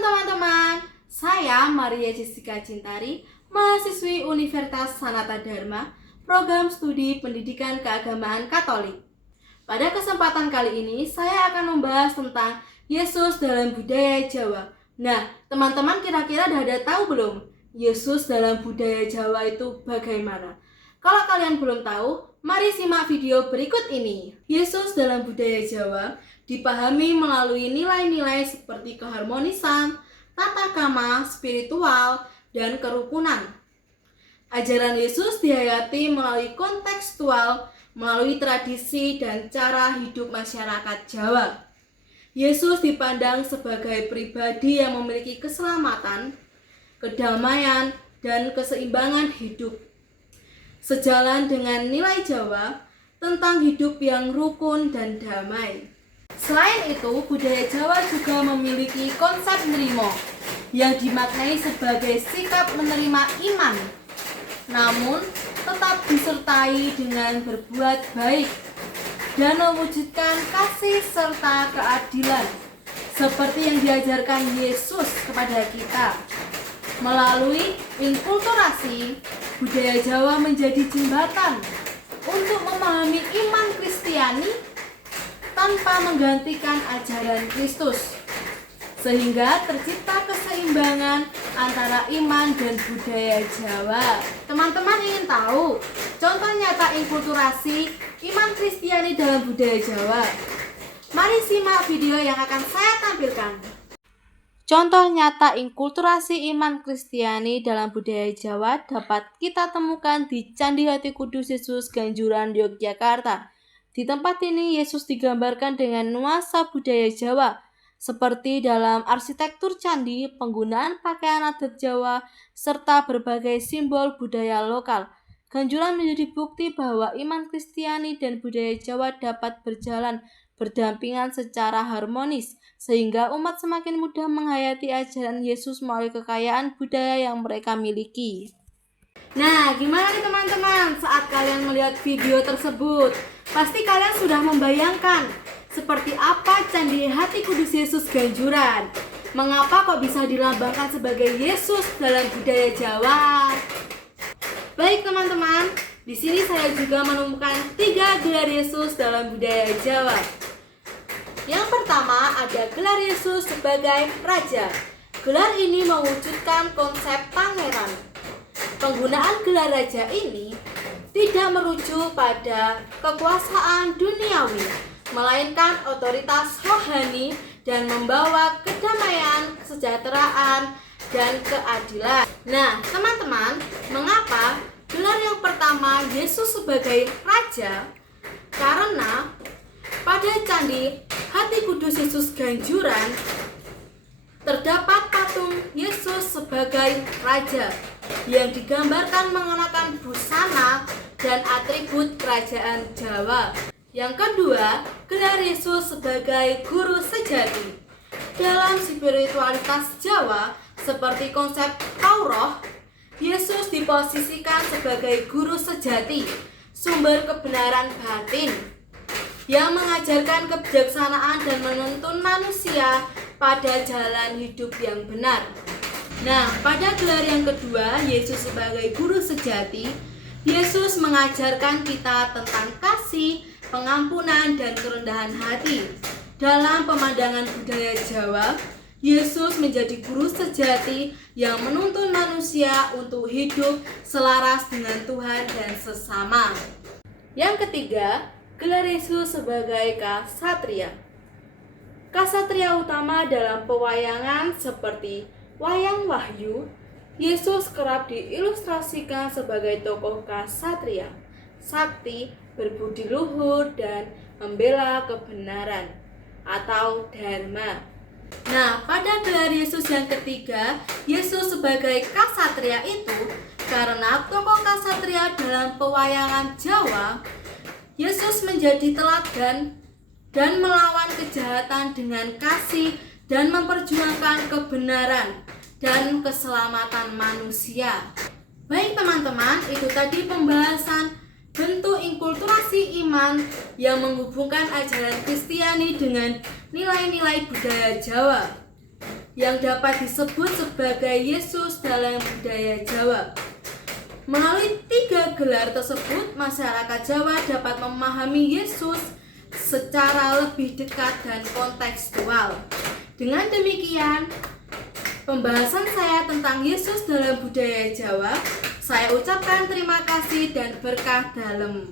Shalom teman-teman, saya Maria Jessica Cintari, mahasiswi Universitas Sanata Dharma, program studi pendidikan keagamaan Katolik. Pada kesempatan kali ini, saya akan membahas tentang Yesus dalam budaya Jawa. Nah, teman-teman kira-kira udah tahu belum? Yesus dalam budaya Jawa itu bagaimana? Kalau kalian belum tahu, mari simak video berikut ini. Yesus dalam budaya Jawa dipahami melalui nilai-nilai seperti keharmonisan, tata krama, spiritual, dan kerukunan. Ajaran Yesus dihayati melalui kontekstual, melalui tradisi dan cara hidup masyarakat Jawa. Yesus dipandang sebagai pribadi yang memiliki keselamatan, kedamaian, dan keseimbangan hidup. Sejalan dengan nilai Jawa tentang hidup yang rukun dan damai. Selain itu, budaya Jawa juga memiliki konsep nerimo yang dimaknai sebagai sikap menerima iman, namun tetap disertai dengan berbuat baik dan mewujudkan kasih serta keadilan, seperti yang diajarkan Yesus kepada kita. Melalui inkulturasi, budaya Jawa menjadi jembatan untuk memahami iman Kristiani tanpa menggantikan ajaran Kristus, sehingga tercipta keseimbangan antara iman dan budaya Jawa. Teman-teman ingin tahu contoh nyata inkulturasi iman Kristiani dalam budaya Jawa? Mari simak video yang akan saya tampilkan. Contoh nyata inkulturasi iman Kristiani dalam budaya Jawa dapat kita temukan di Candi Hati Kudus Yesus Ganjuran, Yogyakarta. Di tempat ini Yesus digambarkan dengan nuansa budaya Jawa, seperti dalam arsitektur candi, penggunaan pakaian adat Jawa, serta berbagai simbol budaya lokal. Ganjuran menjadi bukti bahwa iman Kristiani dan budaya Jawa dapat berjalan berdampingan secara harmonis, sehingga umat semakin mudah menghayati ajaran Yesus melalui kekayaan budaya yang mereka miliki. Nah, gimana nih teman-teman saat kalian melihat video tersebut? Pasti kalian sudah membayangkan seperti apa Candi Hati Kudus Yesus Ganjuran. Mengapa kok bisa dilambangkan sebagai Yesus dalam budaya Jawa? Baik teman-teman, di sini saya juga menemukan 3 gelar Yesus dalam budaya Jawa. Yang pertama ada gelar Yesus sebagai Raja. Gelar ini mewujudkan konsep pangeran. Penggunaan gelar raja ini tidak merujuk pada kekuasaan duniawi, melainkan otoritas rohani dan membawa kedamaian, kesejahteraan, dan keadilan. Nah, teman-teman, mengapa gelar yang pertama Yesus sebagai Raja? Karena pada Candi Hati Kudus Yesus Ganjuran terdapat patung Yesus sebagai Raja yang digambarkan mengenakan busana dan atribut kerajaan Jawa. Yang kedua, gelar Yesus sebagai Guru Sejati. Dalam spiritualitas Jawa, seperti konsep Tauroh, Yesus diposisikan sebagai Guru Sejati, sumber kebenaran batin, yang mengajarkan kebijaksanaan dan menuntun manusia pada jalan hidup yang benar. Nah, pada gelar yang kedua, Yesus sebagai Guru Sejati, Yesus mengajarkan kita tentang kasih, pengampunan, dan kerendahan hati. Dalam pemandangan budaya Jawa, Yesus menjadi Guru Sejati yang menuntun manusia untuk hidup selaras dengan Tuhan dan sesama. Yang ketiga, gelar Yesus sebagai Ksatria. Ksatria utama dalam pewayangan seperti wayang Wahyu, Yesus kerap diilustrasikan sebagai tokoh ksatria, sakti, berbudi luhur, dan membela kebenaran atau dharma. Nah, pada gelar Yesus yang ketiga, Yesus sebagai ksatria itu karena tokoh ksatria dalam pewayangan Jawa, Yesus menjadi teladan dan melawan kejahatan dengan kasih dan memperjuangkan kebenaran dan keselamatan manusia. Baik teman-teman, itu tadi pembahasan bentuk inkulturasi iman yang menghubungkan ajaran Kristiani dengan nilai-nilai budaya Jawa. yang dapat disebut sebagai Yesus dalam budaya Jawa. Melalui 3 gelar tersebut, masyarakat Jawa dapat memahami Yesus secara lebih dekat dan kontekstual. Dengan demikian, pembahasan saya tentang Yesus dalam budaya Jawa, saya ucapkan terima kasih dan berkah dalam.